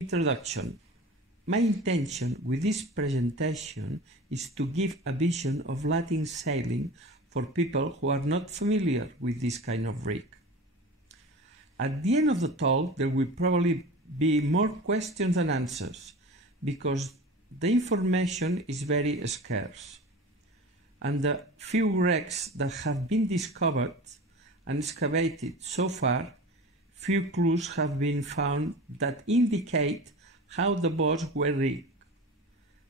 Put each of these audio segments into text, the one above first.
Introduction. My intention with this presentation is to give a vision of Lateen sailing for people who are not familiar with this kind of rig. At the end of the talk, there will probably be more questions than answers because the information is very scarce. And the few wrecks that have been discovered and excavated so far, few clues have been found that indicate how the boats were rigged.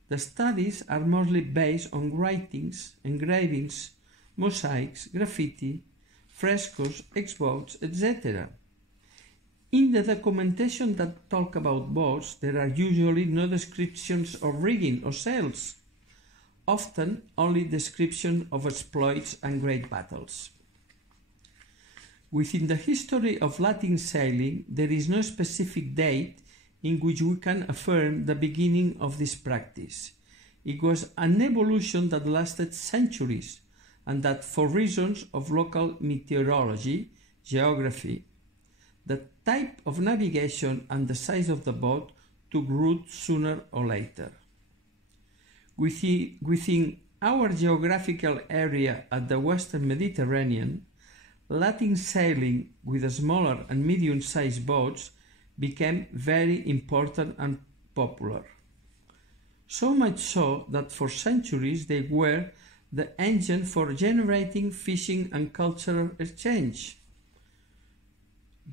The studies are mostly based on writings, engravings, mosaics, graffiti, frescoes, X-boats, etc. In the documentation that talk about boats, there are usually no descriptions of rigging or sails, often only description of exploits and great battles. Within the history of Lateen sailing, there is no specific date in which we can affirm the beginning of this practice. It was an evolution that lasted centuries, and that for reasons of local meteorology, geography, the type of navigation and the size of the boat took root sooner or later. Within our geographical area at the Western Mediterranean, Lateen sailing with smaller and medium-sized boats became very important and popular. So much so that for centuries they were the engine for generating fishing and cultural exchange.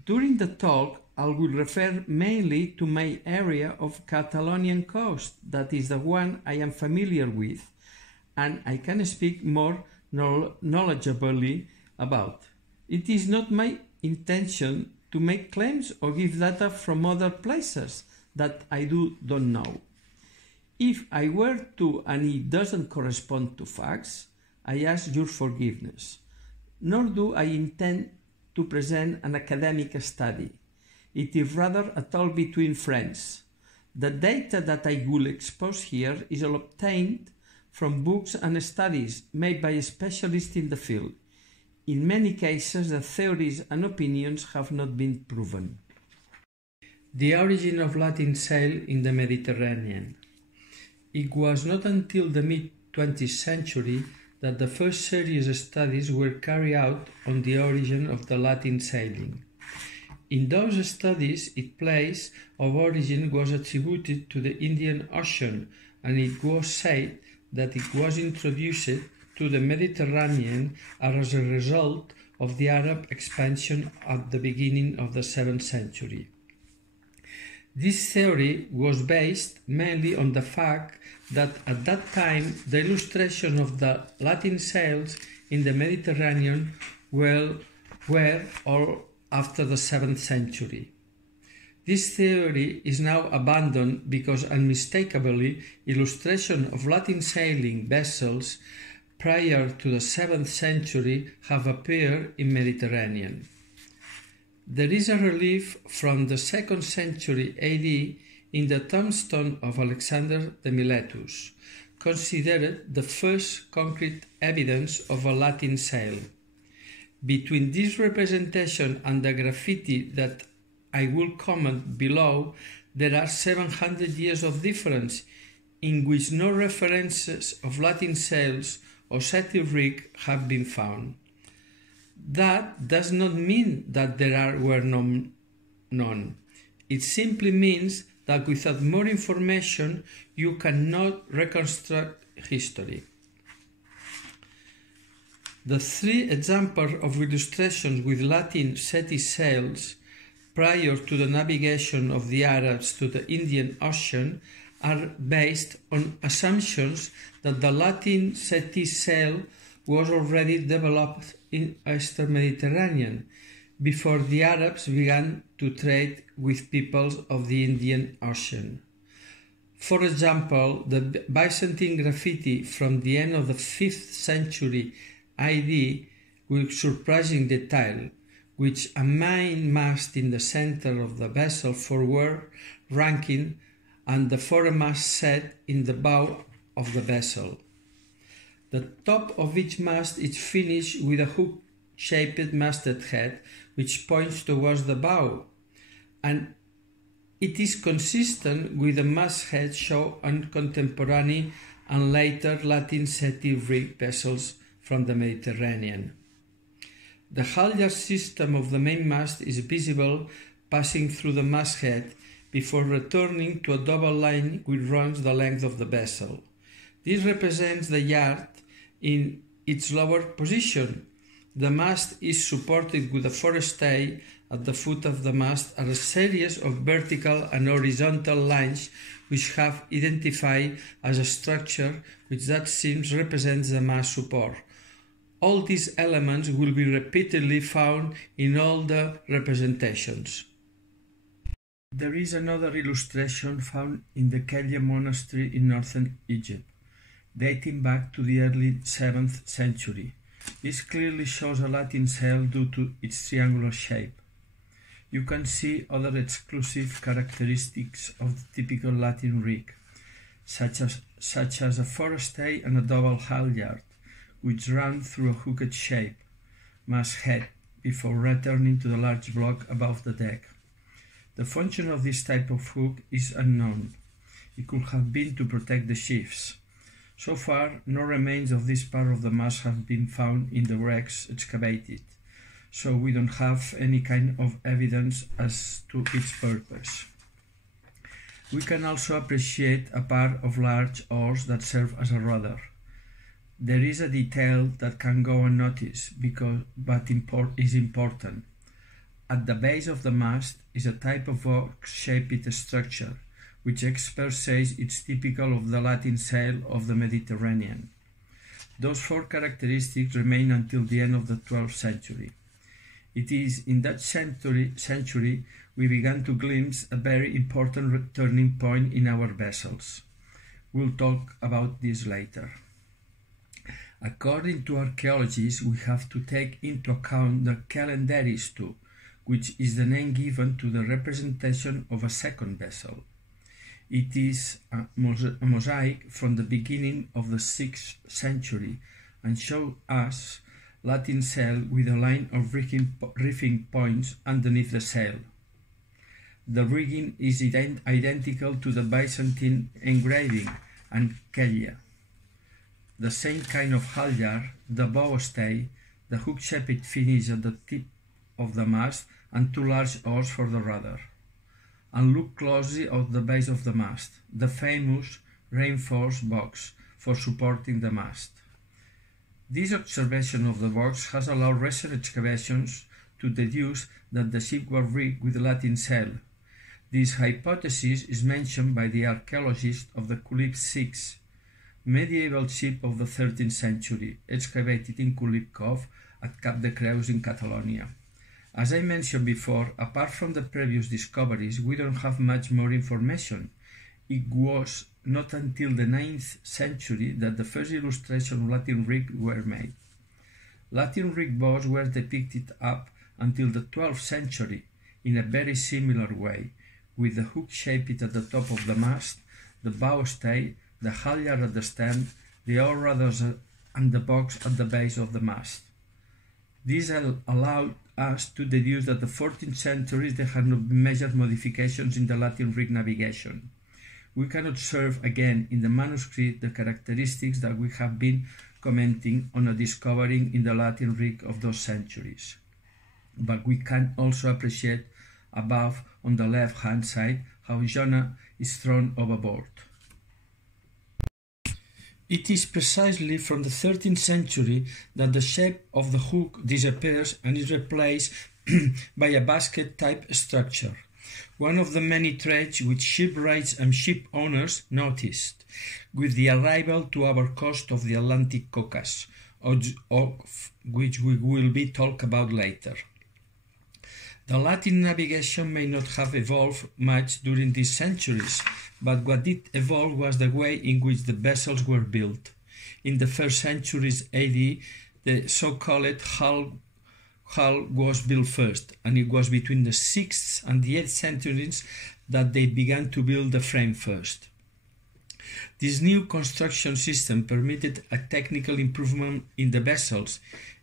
During the talk, I will refer mainly to my area of Catalonian coast, that is the one I am familiar with, and I can speak more knowledgeably about. It is not my intention to make claims or give data from other places that I don't know. If I were to and it doesn't correspond to facts, I ask your forgiveness. Nor do I intend to present an academic study. It is rather a talk between friends. The data that I will expose here is all obtained from books and studies made by specialists in the field. In many cases, the theories and opinions have not been proven. The origin of Lateen sail in the Mediterranean. It was not until the mid-20th century that the first serious studies were carried out on the origin of the Lateen sailing. In those studies, its place of origin was attributed to the Indian Ocean, and it was said that it was introduced to the Mediterranean as a result of the Arab expansion at the beginning of the 7th century. This theory was based mainly on the fact that at that time the illustration of the Lateen sails in the Mediterranean were all after the 7th century. This theory is now abandoned because unmistakably illustrations of Lateen sailing vessels prior to the 7th century have appeared in Mediterranean. There is a relief from the 2nd century AD in the tombstone of Alexander de Miletus, considered the first concrete evidence of a Lateen sail. Between this representation and the graffiti that I will comment below, there are 700 years of difference in which no references of Lateen sails or sail rig have been found. That does not mean that there were none. It simply means that without more information you cannot reconstruct history. The 3 examples of illustrations with Lateen setty sails prior to the navigation of the Arabs to the Indian Ocean are based on assumptions that the Lateen setty sail was already developed in Eastern Mediterranean before the Arabs began to trade with peoples of the Indian Ocean. For example, the Byzantine graffiti from the end of the 5th century AD with surprising detail, with a main mast in the center of the vessel forward ranking and the foremast set in the bow of the vessel. The top of each mast is finished with a hook-shaped masthead which points towards the bow, and It is consistent with the masthead shown on contemporary and later Latin Sails rig vessels from the Mediterranean. The halyard system of the mainmast is visible passing through the masthead before returning to a double line which runs the length of the vessel. This represents the yard in its lower position. The mast is supported with a forestay. At the foot of the mast are a series of vertical and horizontal lines which have identified as a structure which that seems represents the mast support. All these elements will be repeatedly found in all the representations. There is another illustration found in the Kelia monastery in northern Egypt, dating back to the early 7th century. This clearly shows a Lateen sail due to its triangular shape. You can see other exclusive characteristics of the typical Latin rig, such as a forestay and a double halyard, which run through a hooked shape masthead before returning to the large block above the deck. The function of this type of hook is unknown. It could have been to protect the sheaves. So far, no remains of this part of the mast have been found in the wrecks excavated, so we don't have any kind of evidence as to its purpose. We can also appreciate a pair of large oars that serve as a rudder. There is a detail that can go unnoticed but is important. At the base of the mast is a type of box-shaped structure, which experts say is typical of the Lateen sail of the Mediterranean. Those four characteristics remain until the end of the 12th century. It is in that century we began to glimpse a very important turning point in our vessels. We'll talk about this later. According to archaeologists, we have to take into account the calendaris too, which is the name given to the representation of a second vessel. It is a mosaic from the beginning of the 6th century and shows us Lateen sail with a line of reefing points underneath the sail. The rigging is identical to the Byzantine engraving and Kelia. The same kind of halyard, the bowstay, the hook-shaped finish at the tip of the mast, and two large oars for the rudder. And look closely at the base of the mast, the famous reinforced box for supporting the mast. This observation of the box has allowed recent excavations to deduce that the ship was rigged with Lateen sail. This hypothesis is mentioned by the archaeologists of the Kulip 6, medieval ship of the 13th century, excavated in Kulip Cove at Cap de Creus in Catalonia. As I mentioned before, apart from the previous discoveries, we don't have much more information. It was not until the 9th century that the first illustration of Lateen rig were made. Lateen rig boats were depicted up until the 12th century in a very similar way, with the hook shaped at the top of the mast, the bowstay, the halyard at the stem, the oar rudders and the box at the base of the mast. This allowed us to deduce that the 14th century there had not been major modifications in the Lateen rig navigation. We can observe again in the manuscript the characteristics that we have been commenting on a discovering in the Lateen rig of those centuries. But we can also appreciate above on the left-hand side how Jonah is thrown overboard. It is precisely from the 13th century that the shape of the hook disappears and is replaced by a basket-type structure, one of the many traits which shipwrights and ship owners noticed with the arrival to our coast of the Atlantic Caucasus, of which we will be talk about later. The Lateen navigation may not have evolved much during these centuries, but what did evolve was the way in which the vessels were built. In the 1st centuries AD, the so-called hull was built first, and it was between the 6th and the 8th centuries that they began to build the frame first. This new construction system permitted a technical improvement in the vessels.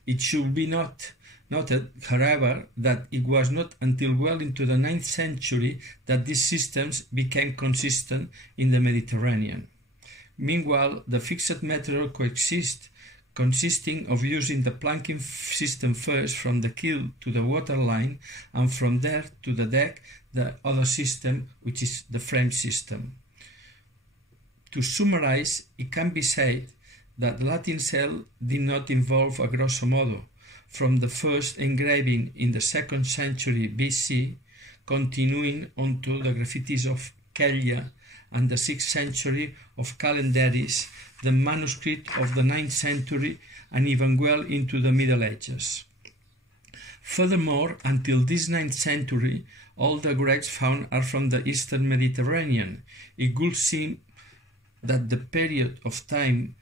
It should be noted noted, however, that it was not until well into the 9th century that these systems became consistent in the Mediterranean. Meanwhile, the fixed method coexist, consisting of using the planking system first from the keel to the waterline and from there to the deck the other system, which is the frame system. To summarize, it can be said that Lateen sail did not involve a grosso modo, from the first engraving in the 2nd century BC, continuing onto the graffitis of Kella and the 6th century of Calendaris, the manuscript of the 9th century, and even well into the Middle Ages. Furthermore, until this 9th century, all the wrecks found are from the Eastern Mediterranean. It would seem that the period of time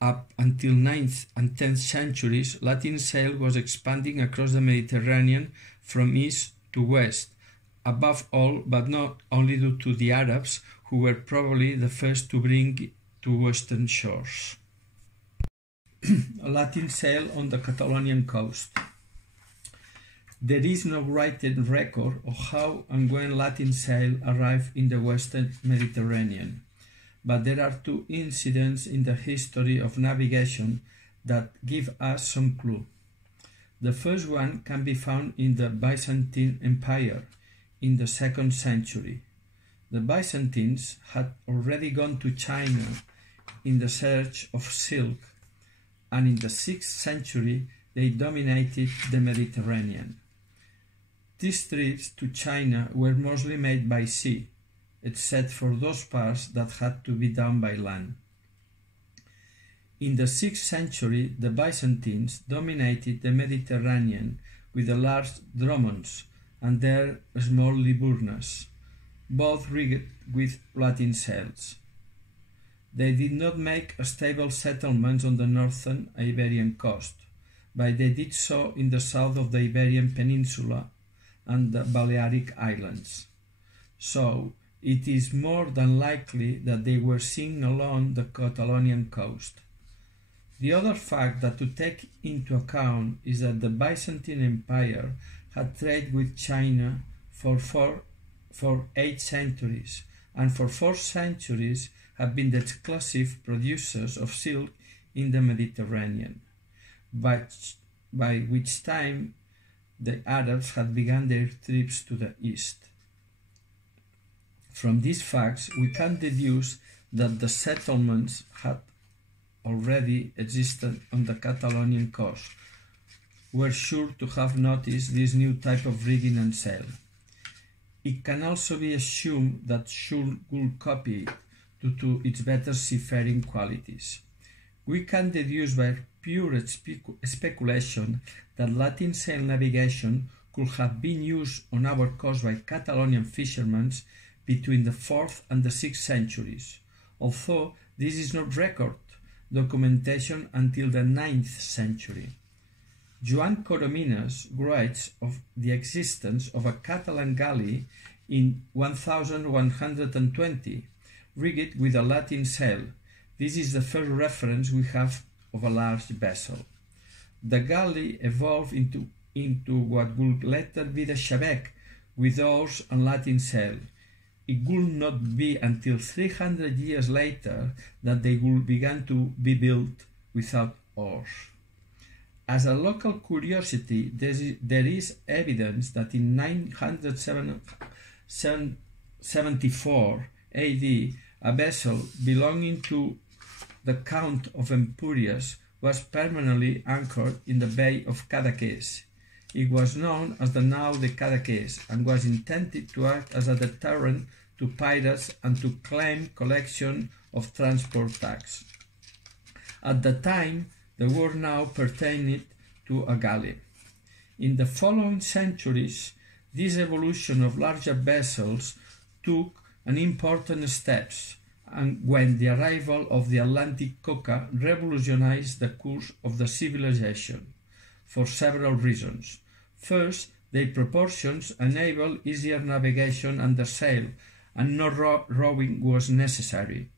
up until 9th and 10th centuries, Lateen sail was expanding across the Mediterranean from east to west, above all but not only due to the Arabs, who were probably the first to bring to western shores. Lateen sail on the Catalonian coast. There is no written record of how and when Lateen sail arrived in the western Mediterranean, but there are two incidents in the history of navigation that give us some clue. The first one can be found in the Byzantine Empire in the 2nd century. The Byzantines had already gone to China in the search of silk, and in the 6th century they dominated the Mediterranean. These trips to China were mostly made by sea, except for those parts that had to be done by land. In the 6th century, the Byzantines dominated the Mediterranean with the large dromons and their small liburnas, both rigged with Lateen sails. They did not make stable settlements on the northern Iberian coast, but they did so in the south of the Iberian Peninsula and the Balearic Islands. So, it is more than likely that they were seen along the Catalonian coast. The other fact that to take into account is that the Byzantine Empire had traded with China for 8 centuries, and for 4 centuries have been the exclusive producers of silk in the Mediterranean, by which time the Arabs had begun their trips to the east. From these facts, we can deduce that the settlements had already existed on the Catalonian coast, were sure to have noticed this new type of rigging and sail. It can also be assumed that Schul would copy it due to its better seafaring qualities. We can deduce by pure speculation that Lateen sail navigation could have been used on our coast by Catalonian fishermen between the 4th and the 6th centuries, although this is not record documentation until the 9th century. Joan Coromines writes of the existence of a Catalan galley in 1120, rigged with a Lateen sail. This is the first reference we have of a large vessel. The galley evolved into what would later be the shebek, with oars and Lateen sail. It would not be until 300 years later that they would begin to be built without oars. As a local curiosity, there is evidence that in 974 AD, a vessel belonging to the Count of Empúries was permanently anchored in the Bay of Cadaqués. It was known as the Nau de Cadaqués and was intended to act as a deterrent to pirates and to claim collection of transport tax. At the time, the word now pertained to a galley. In the following centuries, this evolution of larger vessels took an important steps, and when the arrival of the Atlantic coca revolutionized the course of the civilization, for several reasons. First, their proportions enabled easier navigation under sail, and no rowing was necessary.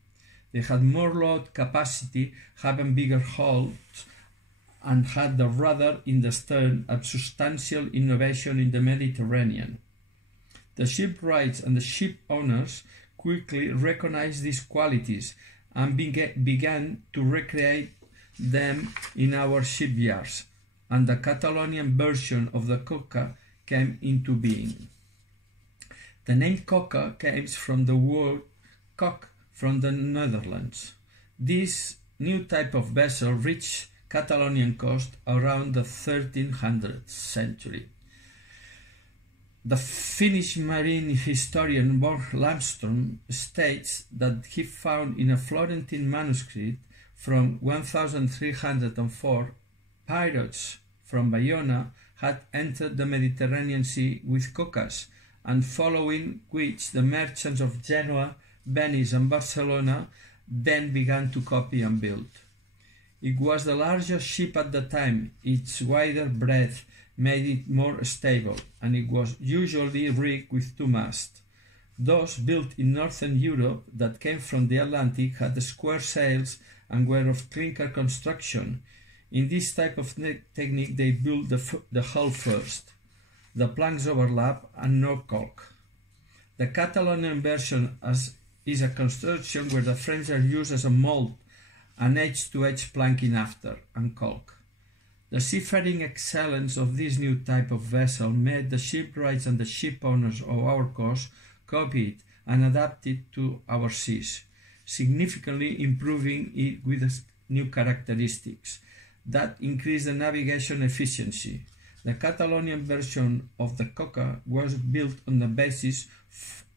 They had more load capacity, having bigger hulls and had the rudder in the stern, a substantial innovation in the Mediterranean. The shipwrights and the ship owners quickly recognized these qualities and began to recreate them in our shipyards, and the Catalonian version of the coca came into being. The name coca comes from the word kok from the Netherlands. This new type of vessel reached Catalonian coast around the 1300th century. The Finnish marine historian Borg Lamström states that he found in a Florentine manuscript from 1304 pirates from Bayona had entered the Mediterranean Sea with cocas, and following which the merchants of Genoa, Venice and Barcelona then began to copy and build. It was the largest ship at the time. Its wider breadth made it more stable, and it was usually rigged with two masts. Those built in northern Europe that came from the Atlantic had square sails and were of clinker construction. In this type of technique they built the hull first. The planks overlap and no caulk. The Catalonian version is a construction where the frames are used as a mold and edge-to-edge planking after and caulk. The seafaring excellence of this new type of vessel made the shipwrights and the ship owners of our coast copy it and adapt it to our seas, significantly improving it with new characteristics that increase the navigation efficiency. The Catalonian version of the coca was built on the basis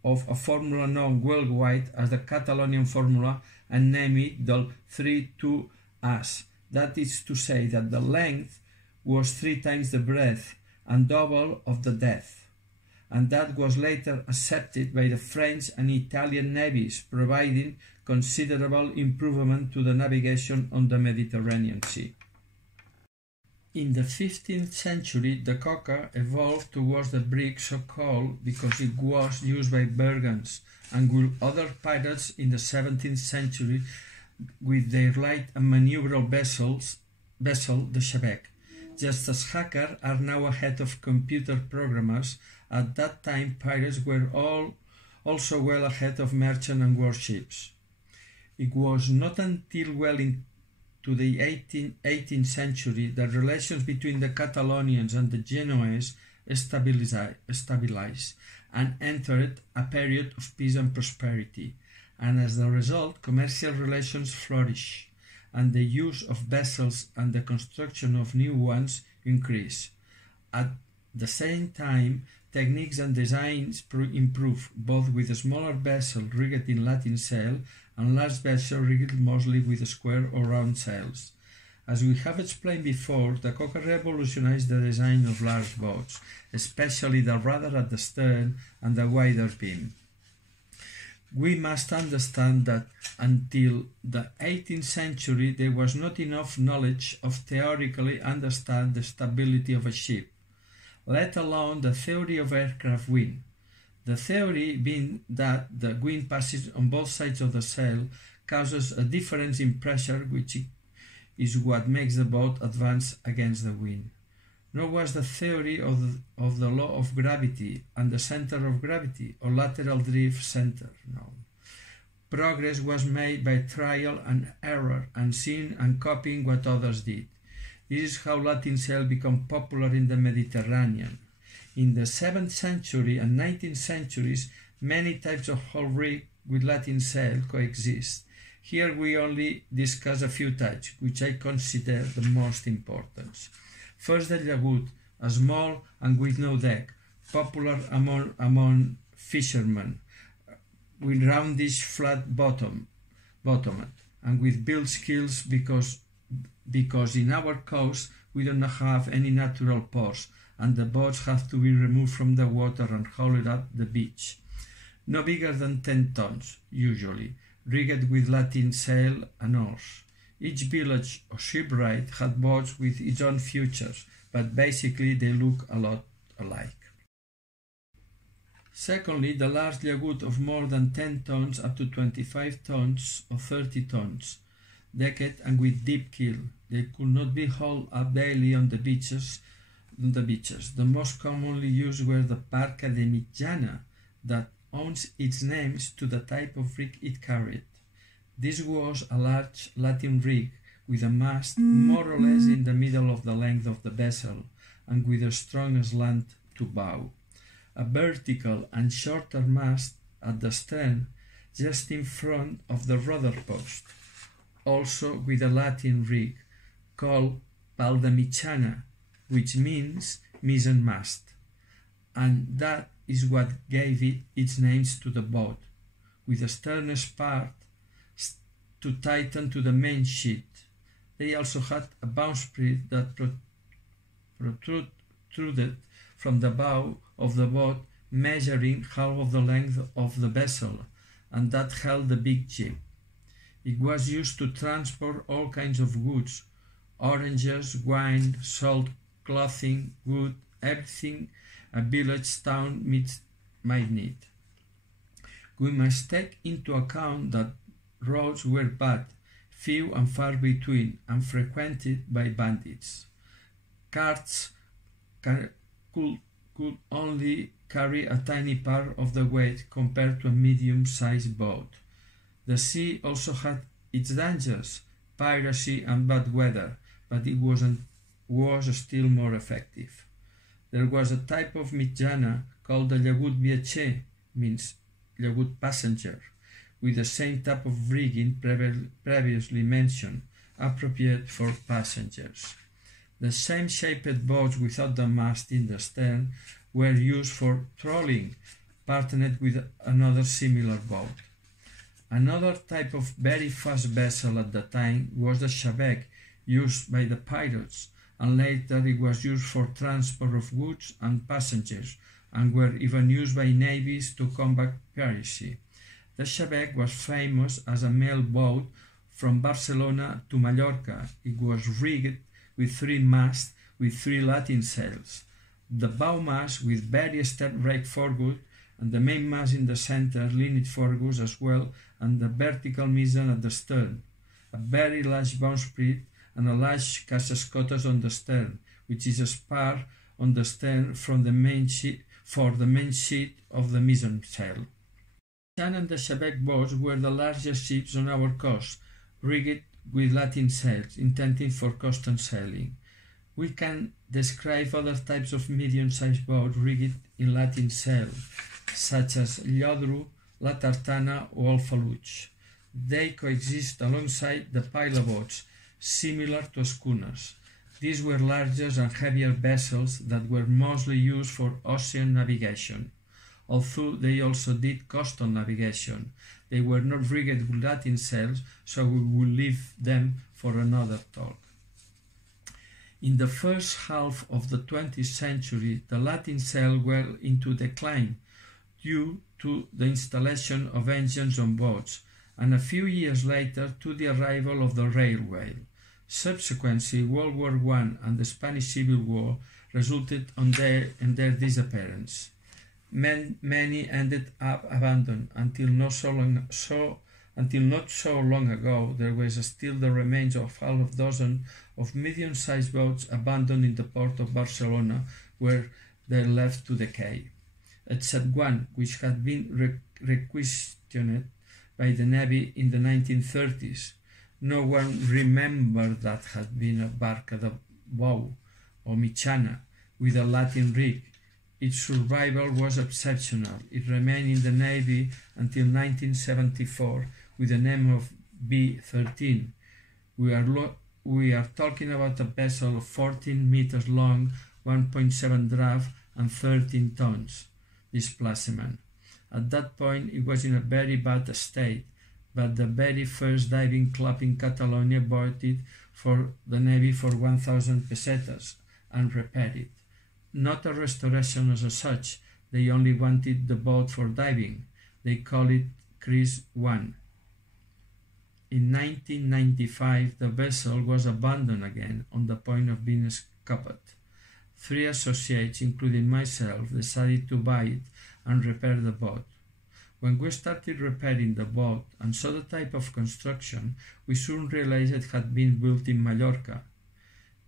of a formula known worldwide as the Catalonian formula and named it the 3-2 as. That is to say that the length was 3 times the breadth and double of the depth, and that was later accepted by the French and Italian navies, providing considerable improvement to the navigation on the Mediterranean Sea. In the 15th century, the coca evolved towards the brig so-called because it was used by Burgans and with other pirates in the 17th century with their light and maneuverable vessel, the shebek. Just as hackers are now ahead of computer programmers, at that time pirates were also well ahead of merchant and warships. It was not until well into the 18th century that relations between the Catalonians and the Genoese stabilized and entered a period of peace and prosperity, and as a result commercial relations flourished, and the use of vessels and the construction of new ones increased. At the same time, techniques and designs improved, both with a smaller vessel rigged in Lateen sail and large vessel rigged mostly with square or round sails. As we have explained before, the coca revolutionized the design of large boats, especially the rudder at the stern and the wider beam. We must understand that until the 18th century there was not enough knowledge of theoretically understand the stability of a ship, let alone the theory of aircraft wind. The theory being that the wind passes on both sides of the sail causes a difference in pressure, which is what makes the boat advance against the wind. Nor was the theory of the law of gravity and the center of gravity or lateral drift center known. Progress was made by trial and error and seeing and copying what others did. This is how Lateen sail became popular in the Mediterranean. In the 7th century and 19th centuries, many types of hull rig with Lateen sail coexist. Here we only discuss a few types, which I consider the most important. First, the llagut, a small and with no deck, popular among fishermen, with roundish flat bottomed, and with build skills because in our coast we do not have any natural ports, and the boats have to be removed from the water and hauled up the beach. No bigger than 10 tons, usually, rigged with Lateen sail and oars. Each village or shipwright had boats with its own features, but basically they look a lot alike. Secondly, the large llagut of more than 10 tons up to 25 tons or 30 tons. decked and with deep keel. They could not be hauled up daily on the beaches. The most commonly used were the barca de mitjana, that owns its names to the type of rig it carried. This was a large Latin rig with a mast more or less in the middle of the length of the vessel and with a strong slant to bow. A vertical and shorter mast at the stern just in front of the rudder post, also with a Latin rig called pal de mitjana, which means mizzenmast, and that is what gave it its names to the boat, with the sternest part to tighten to the main sheet. They also had a bowsprit that protruded from the bow of the boat, measuring half of the length of the vessel, and that held the big jib. It was used to transport all kinds of goods, oranges, wine, salt, clothing, wood, everything a village town might need. We must take into account that roads were bad, few and far between, and frequented by bandits. Carts could only carry a tiny part of the weight compared to a medium-sized boat. The sea also had its dangers, piracy and bad weather, but it was still more effective. There was a type of mitjana called the llagut viatger, means llagut passenger, with the same type of rigging previously mentioned, appropriate for passengers. The same-shaped boats without the mast in the stern were used for trolling, partnered with another similar boat. Another type of very fast vessel at the time was the xabec, used by the pirates, and later it was used for transport of goods and passengers, and were even used by navies to combat piracy. The xabec was famous as a mail boat from Barcelona to Mallorca. It was rigged with 3 masts with 3 Lateen sails, the bow mast with very steep rake foregut, and the main mast in the center leaned foregut as well, and the vertical mizzen at the stern, a very large bowsprit, and a large casascotas on the stern, which is a spar on the stern from the main sheet for the main sheet of the mizzen sail. And the xabec boats were the largest ships on our coast, rigged with Lateen sails, intended for coastal sailing. We can describe other types of medium-sized boats rigged in Lateen sail, such as Llodru, La Tartana, or Alfaluch. They coexist alongside the pilot boats, similar to schooners. These were larger and heavier vessels that were mostly used for ocean navigation, although they also did coastal navigation. They were not rigged with Lateen sails, so we will leave them for another talk. In the first half of the 20th century, the Lateen sail were into decline due to the installation of engines on boats, and a few years later to the arrival of the railway. Subsequently, World War I and the Spanish Civil War resulted in their disappearance. Many ended up abandoned until not so long ago. There was still the remains of half a dozen of medium-sized boats abandoned in the port of Barcelona, where they left to decay, except one which had been requisitioned by the Navy in the 1930s. No one remembered that had been a barca de bow or mitjana with a Latin rig. Its survival was exceptional. It remained in the Navy until 1974 with the name of B-13. We are talking about a vessel of 14 meters long, 1.7 draft and 13 tons displacement. At that point it was in a very bad state, but the very first diving club in Catalonia bought it for the Navy for 1,000 pesetas and repaired it. Not a restoration as such, they only wanted the boat for diving. They called it Chris 1. In 1995, the vessel was abandoned again on the point of being scrapped. 3 associates, including myself, decided to buy it and repair the boat. When we started repairing the boat and saw the type of construction, we soon realized it had been built in Mallorca.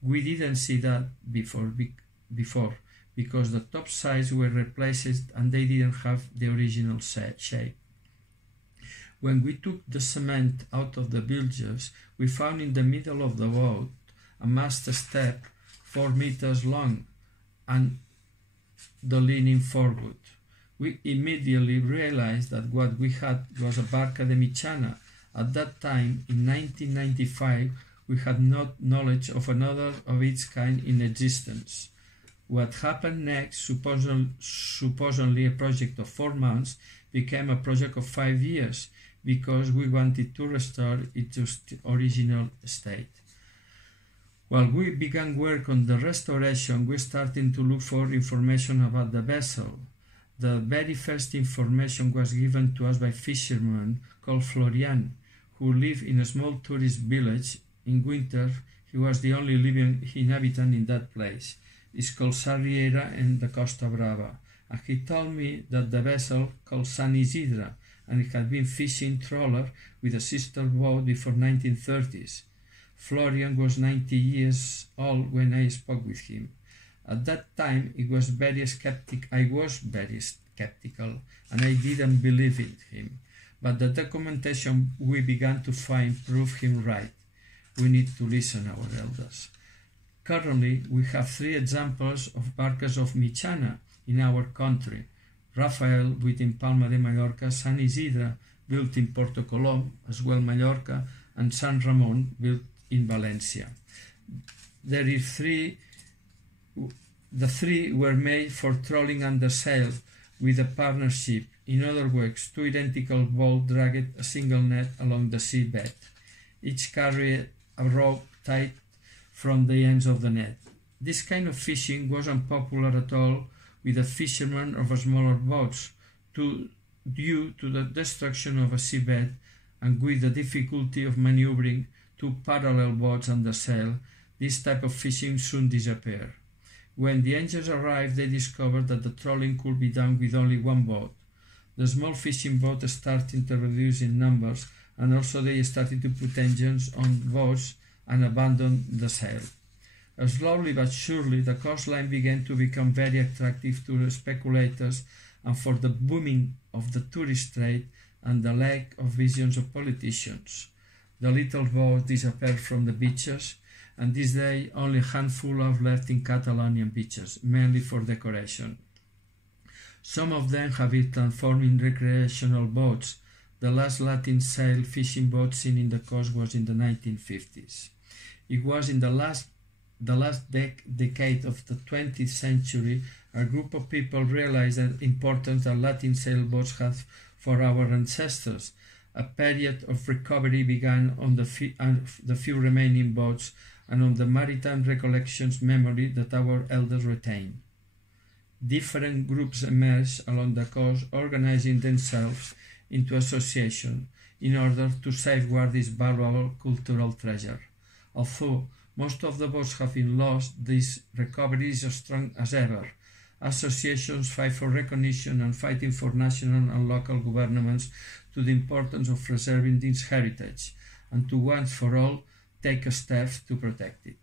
We didn't see that before because the top sides were replaced and they didn't have the original shape. When we took the cement out of the bilges, we found in the middle of the boat a mast step 4 meters long and the leaning forward. We immediately realized that what we had was a barca de mitjana. At that time, in 1995, we had not knowledge of another of its kind in existence. What happened next, supposedly a project of 4 months, became a project of 5 years because we wanted to restore its original state. While we began work on the restoration, we started to look for information about the vessel. The very first information was given to us by a fisherman called Florian, who lived in a small tourist village. In winter, he was the only living inhabitant in that place. It's called Sarriera in the Costa Brava. And he told me that the vessel called San Isidra, and it had been fishing trawler with a sister boat before 1930s. Florian was 90 years old when I spoke with him. At that time, I was very skeptical, and I didn't believe in him. But the documentation we began to find proved him right. We need to listen to our elders. Currently, we have 3 examples of barcas of Mitjana in our country. Rafael, built in Palma de Mallorca, San Isidre, built in Porto Colom, as well Mallorca, and San Ramon, built in Valencia. The 3 were made for trolling under sail with a partnership. In other words, 2 identical boats dragged a single net along the seabed. Each carried a rope tied from the ends of the net. This kind of fishing wasn't popular at all with the fishermen of smaller boats due to the destruction of a seabed and with the difficulty of maneuvering 2 parallel boats under sail. This type of fishing soon disappeared. When the engines arrived, they discovered that the trolling could be done with only 1 boat. The small fishing boats started to reduce in numbers, and also they started to put engines on boats and abandon the sail. Slowly but surely, the coastline began to become very attractive to the speculators and for the booming of the tourist trade and the lack of visions of politicians. The little boats disappeared from the beaches, and this day only a handful are left in Catalonian beaches, mainly for decoration. Some of them have been transformed in recreational boats. The last Lateen Sails fishing boat seen in the coast was in the 1950s. It was in the last decade of the 20th century a group of people realized the importance that Lateen sailboats had for our ancestors. A period of recovery began on the few remaining boats and on the maritime recollections memory that our elders retained. Different groups emerged along the coast, organizing themselves into associations in order to safeguard this valuable cultural treasure. Although most of the boats have been lost, this recovery is as strong as ever. Associations fight for recognition and fighting for national and local governments to the importance of preserving this heritage and to once for all take steps to protect it.